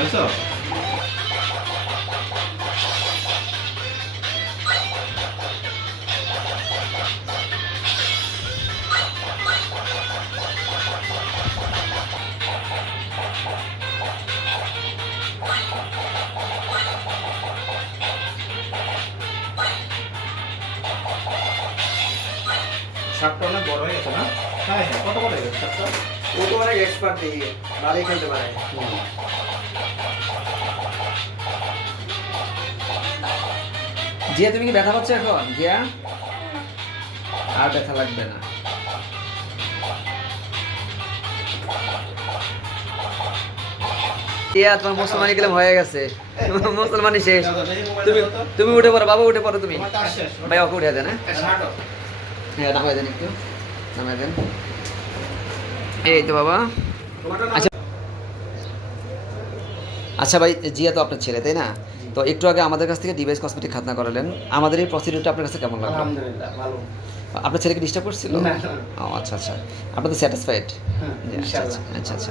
দেখছো? শাকটা অনেক বড় হয়ে গেছে না? হ্যাঁ হ্যাঁ, কত বড় হয়ে গেছে শাকটা? ও তো অনেক এক্সপার্ট দেখি, ভালোই খেলতে পারে। জিয়া তুমি কি ব্যথা পাচ্ছ এখন জিয়া? আর ব্যথা লাগবে না। জিয়া তোমার মুসলমানি গেলে হয়ে গেছে, মুসলমানি শেষ। তুমি তুমি উঠে পড়ো বাবা, উঠে পড়ো তুমি। তোমার কাজ শেষ। ভাই ওকে উঠে দেন। শার্ট হ্যাঁ নামাই দেন একটু, নামাই দেন। এই তো বাবা। আচ্ছা আচ্ছা ভাই, জিয়া তো আপনার ছেলে তাই না? তো একটু আগে আমাদের কাছ থেকে ডিভাইস কসমেটিক খাতনা করালেন, আমাদের এই প্রসিডিউরটা আপনার কাছে কেমন লাগলো? আলহামদুলিল্লাহ ভালো। আপনার ছেলেকে ডিস্টার্ব করছিল? না, না। ও আচ্ছা আচ্ছা, আপনাদের স্যাটিসফাইড? হ্যাঁ, আচ্ছা ইনশাআল্লাহ। আচ্ছা আচ্ছা আচ্ছা।